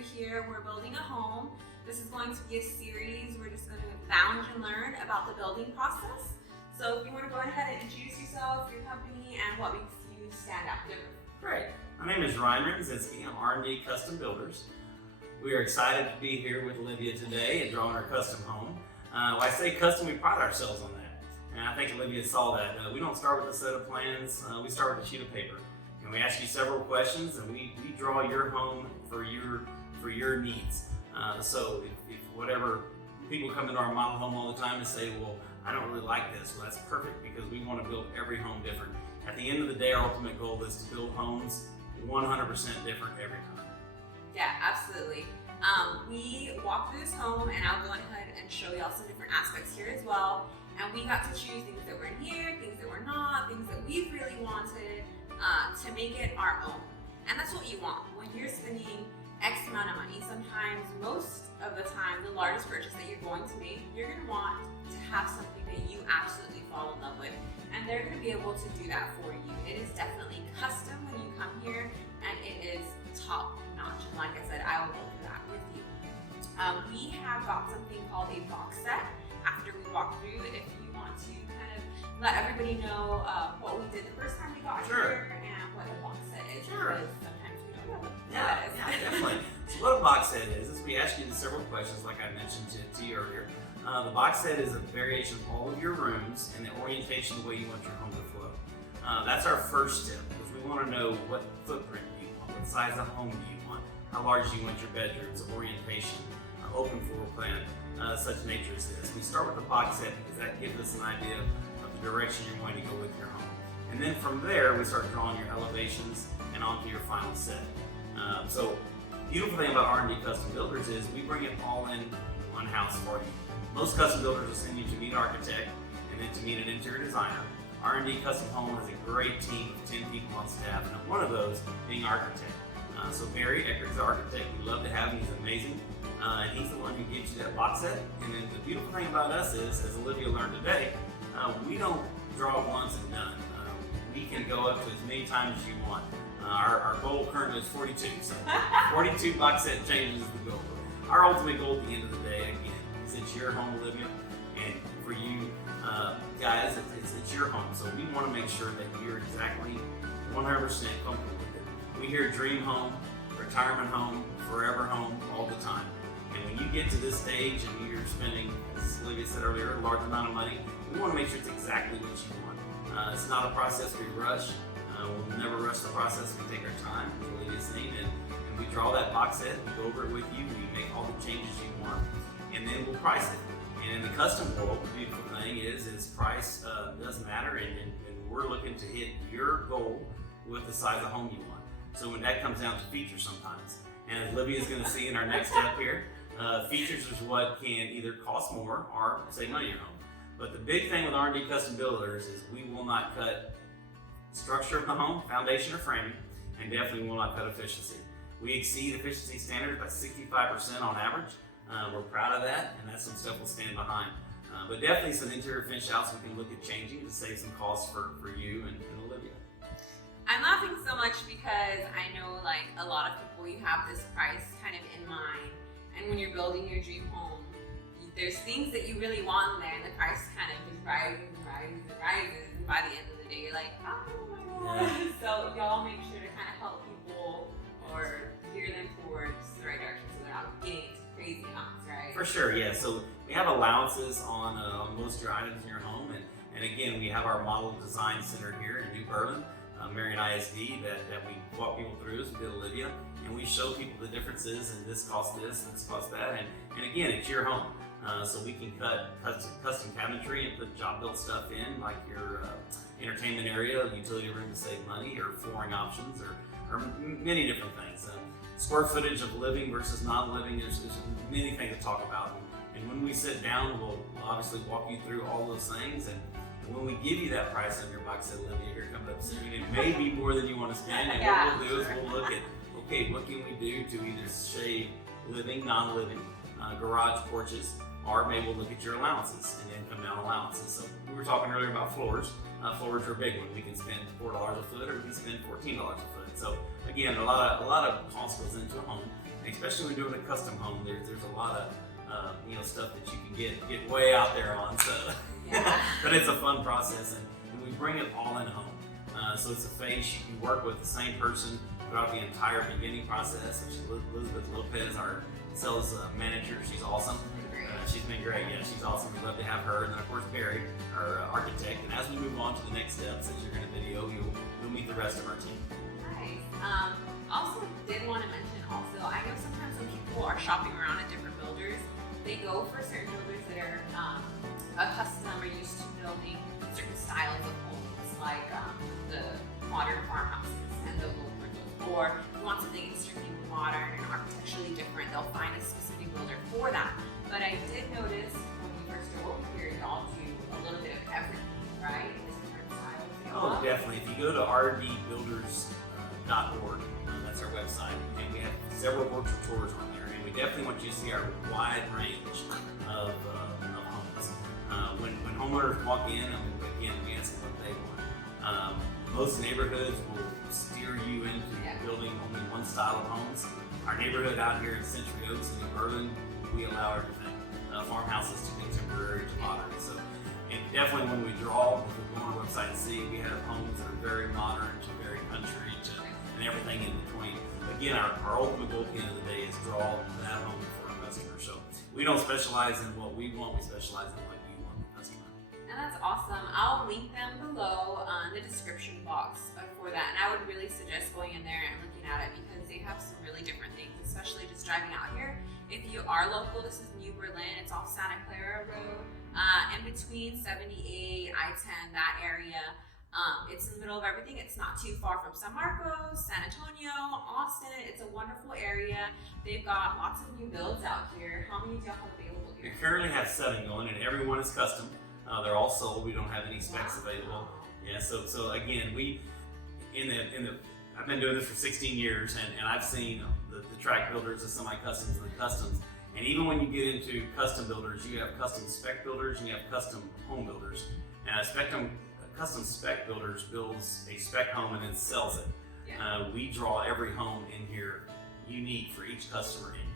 here. We're building a home. This is going to be a series. We're just going to lounge and learn about the building process. So if you want to go ahead and introduce yourself, your company, and what makes you stand out different. Great. My name is Ryan Renzinski. I'm R&D Custom Builders. We are excited to be here with Olivia today and drawing our custom home. When I say custom, we pride ourselves on that. And I think Olivia saw that. We don't start with a set of plans, we start with a sheet of paper. And we ask you several questions and we draw your home for your needs. So if whatever, people come into our model home all the time and say, well, I don't really like this. Well, that's perfect because we want to build every home different. At the end of the day, our ultimate goal is to build homes 100% different every time. Yeah, absolutely. We walked through this home and I'll go ahead and show y'all some different aspects here as well. And we got to choose things that were in here, things that were not, things that we really wanted to make it our own. And that's what you want. When you're spending X amount of money, sometimes, most of the time, the largest purchase that you're going to make, you're going to want to have something that you absolutely fall in love with. And they're going to be able to do that for you. It is definitely custom when you come here, and it is top notch. And like I said, I will go through that with you. We have got something called a box set after we walk through. If you want to kind of let everybody know what we did the first time we got here and what a box set is, because sometimes we don't know what that is. Yeah, definitely. So what a box set is we ask you several questions like I mentioned to you earlier. The box set is a variation of all of your rooms and the orientation, the way you want your home to flow. That's our first step because we want to know what footprint do you want, what size of home do you want, how large do you want your bedrooms, orientation, open floor plan, such nature as this. We start with the box set because that gives us an idea of the direction you're going to go with your home. And then from there, we start drawing your elevations and onto your final set. So the beautiful thing about R&D Custom Builders is we bring it all in one house for you. Most custom builders will send you to meet an architect and then to meet an interior designer. R&D Custom Home has a great team of 10 people on staff, and one of those being architect. So Barry Eckert's the architect. We love to have him. He's amazing. And he's the one who gives you that box set. And then the beautiful thing about us is, as Olivia learned today, we don't draw once and done. We can go up to as many times as you want. Our goal currently is 42, so 42 box set changes is the goal. Our ultimate goal at the end of the day, again, is it's your home, Olivia, and for you guys, it's your home. So we want to make sure that you're exactly 100% comfortable with it. We hear dream home, retirement home, forever home all the time. And when you get to this stage and you're spending, as Olivia said earlier, a large amount of money, we want to make sure it's exactly what you want. It's not a process we rush. We'll never rush the process. We take our time, as Olivia's saying, and we draw that box set, we go over it with you, we make all the changes you want, and then we'll price it. And in the custom world, the beautiful thing is price does matter, and we're looking to hit your goal with the size of home you want. So when that comes down to features sometimes, and as Olivia's going to see in our next step here, features is what can either cost more or save money in your home. But the big thing with R&D Custom Builders is we will not cut structure of the home, foundation or framing, and definitely will not cut efficiency. We exceed efficiency standards by 65% on average. We're proud of that, and that's some stuff we'll stand behind. But definitely some interior finish outs we can look at changing to save some costs for you and Olivia. I'm laughing so much because I know like a lot of people, you have this price kind of in mind, and when you're building your dream home, there's things that you really want in there, and the price kind of just rises and rises and rises, and by the end of the day, you're like, oh my god. So y'all make sure to kind of help people or gear them towards the right direction so they're not getting into crazy amounts, right? For sure, yeah. So we have allowances on most of your items in your home, and again, we have our model design center here in New Berlin, Marion ISD, that we walk people through as we did Olivia, and we show people the differences, and this costs this, and this costs that, and again, it's your home. So we can cut custom cabinetry and put job-built stuff in, like your entertainment area, utility room to save money, or flooring options, or many different things. Square footage of living versus non-living, there's many things to talk about. And when we sit down, we'll obviously walk you through all those things. And when we give you that price on your box set, Olivia, here coming up soon, it may be more than you want to spend. And what we'll do is we'll look at, okay, what can we do to either shave living, non-living, garage porches, or maybe we'll look at your allowances and then come down allowances. So we were talking earlier about floors. Floors are a big one. We can spend $4 a foot or we can spend $14 a foot. it. So again, a lot of cost goes into a home, and especially when you're doing a custom home. There's a lot of stuff that you can get way out there on. So, Yeah. but it's a fun process, and we bring it all in home. So it's a face you work with the same person throughout the entire beginning process. Which is Elizabeth Lopez, our sales manager. She's awesome. She's been great. Yeah, she's awesome. We love to have her, and then of course Barry, our architect. And as we move on to the next steps, as you're going to video, you'll meet the rest of our team. Nice. Also, did want to mention I know sometimes when people are shopping around at different builders, they go for certain builders that are accustomed or used to building certain styles of homes, like the modern farmhouses and the low rentals. Or if you want something extremely modern and architecturally different, they'll find a specific builder for that. But I did notice when we first drove over here, y'all do a little bit of everything, right? Different styles. Oh, definitely. If you go to rdbuilders.org, that's our website, and we have several virtual tours on there, and we definitely want you to see our wide range of homes. When homeowners walk in, again, we ask them what they want. Most neighborhoods will steer you into building only one style of homes. Our neighborhood out here in Century Oaks and New Berlin, we allow everything. Farmhouses to contemporary to modern. So, and definitely when we draw, if we go on our website and see, we have homes that are very modern to very country to, and everything in between. Again, our ultimate goal at the end of the day is draw that home for our customer. So we don't specialize in what we want, we specialize in what you want the customer. And that's awesome. I'll link them below in the description box for that. And I would really suggest going in there and looking at it because they have some really different things, especially just driving out here. If you are local, this is New Berlin. It's off Santa Clara Road, in between 78, I-10, that area. It's in the middle of everything. It's not too far from San Marcos, San Antonio, Austin. It's a wonderful area. They've got lots of new builds out here. How many do y'all have available We here? currently have 7 going, and every one is custom. They're all sold. We don't have any specs available. Yeah. So again, I've been doing this for 16 years, and I've seen the track builders, the semi-customs, and the customs. And even when you get into custom builders, you have custom spec builders and you have custom home builders. And custom spec builders builds a spec home and then sells it. Yeah. We draw every home in here unique for each customer in here.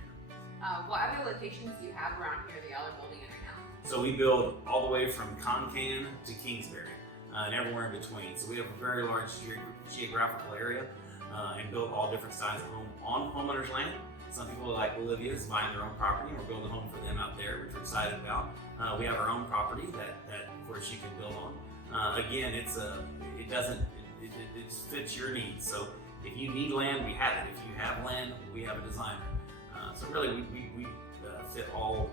What other locations do you have around here that y'all are building in right now? So we build all the way from Concan to Kingsbury and everywhere in between. So we have a very large geographical area and build all different styles of home on homeowners' land. Some people like Olivia is buying their own property, and we're building a home for them out there, which we're excited about. We have our own property that of course you can build on. Again, it fits your needs. So if you need land, we have it. If you have land, we have a designer. So really, we fit all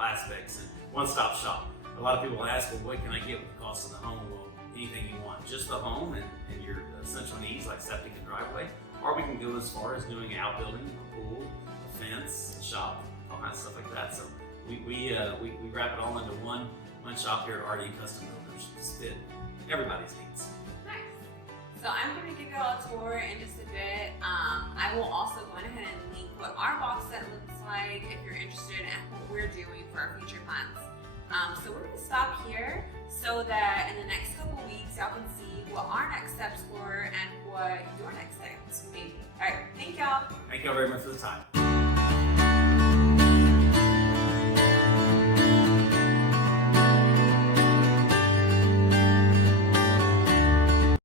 aspects and one-stop shop. A lot of people ask, well, what can I get with the cost of the home? Well, anything you want, just the home and your essential needs like septic and driveway. Or we can go as far as doing an outbuilding, a pool, a fence, a shop, all kinds of stuff like that. So we wrap it all into one shop here at RD Custom Builders to fit everybody's needs. Nice. So I'm going to give you all a tour in just a bit. I will also go ahead and link what our box set looks like if you're interested and what we're doing for our future plans. So we're going to stop here so that in the next couple weeks y'all can see what our next steps were and what your next steps may be. All right, thank y'all. Thank y'all very much for the time.